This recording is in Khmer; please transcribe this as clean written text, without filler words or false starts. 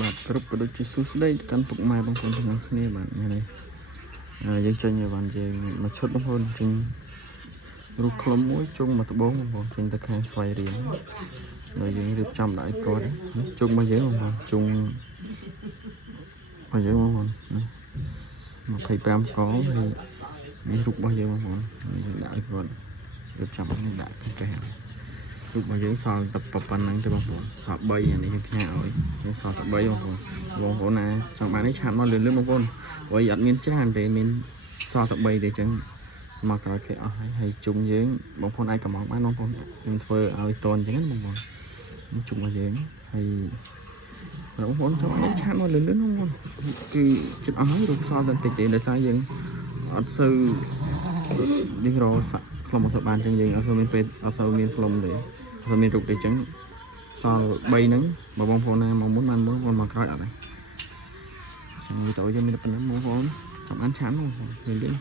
បាទគ្រប់ក៏ដូចជាសួស្តីកាន់ពុកម៉ែបងប្អូនទាំងអស់គ្នាបាទនេះយើងចេញឲ្យបានយើងមកឈុតបងប្អូនចេញរូបខ្លុំមួយជុំមកដបងបងប្អូនចេញទៅខាងស្វ័យរៀងហើយយើងរៀបចំដាក់ឲ្យគាត់ជុំមកយើងបងប្អូនជុំមកយើងបងប្អូន25កងហើយមានរូបរបស់យើងបងប្អូនយើងដាក់ឲ្យគាត់រៀបចំនេះដាក់កែរូបរបស់យើងសល់តែប៉ុណ្្នឹងទេបងប្អូនសល់3អានេះយើងផ្ញើឲ្យយើងសល់តែ3បងប្អូនណាចង់បាននេះឆាតមកលឿនៗបងប្អូនព្រោះអត់មានច្រើនទេមានសល់តែ3ទេអញ្ចឹងមកក្រោយគេអស់ហើយជុំយើងបងប្អូនអាចកំងបានបងប្អូនខ្ញុំធ្វើឲ្យតនអញ្ចឹងណាបងប្អូនជុំមកយើងហើយបងប្អូនចង់បានឆាតមកលឿនៗបងប្អូនគឺចិត្តអស់ហើយរូបសល់តែតិចទេដោយសារយើងអត់សូវនេះរសាក់ខ្លុំមកទៅបានអញ្ចឹងយើងអត់សូវមានពេលអត់សូវមានខ្លុំទេអត់មានរូបទេអញ្ចឹងសល់3ហ្នឹងបងប្អូនណាមកមុនបានបងប្អូនមកក្រោយអត់ទេអញ្ចឹងទៅយើងមានតែប៉ុណ្្នឹងបងប្អូនចាំអានឆានបងប្អូនលឿនៗ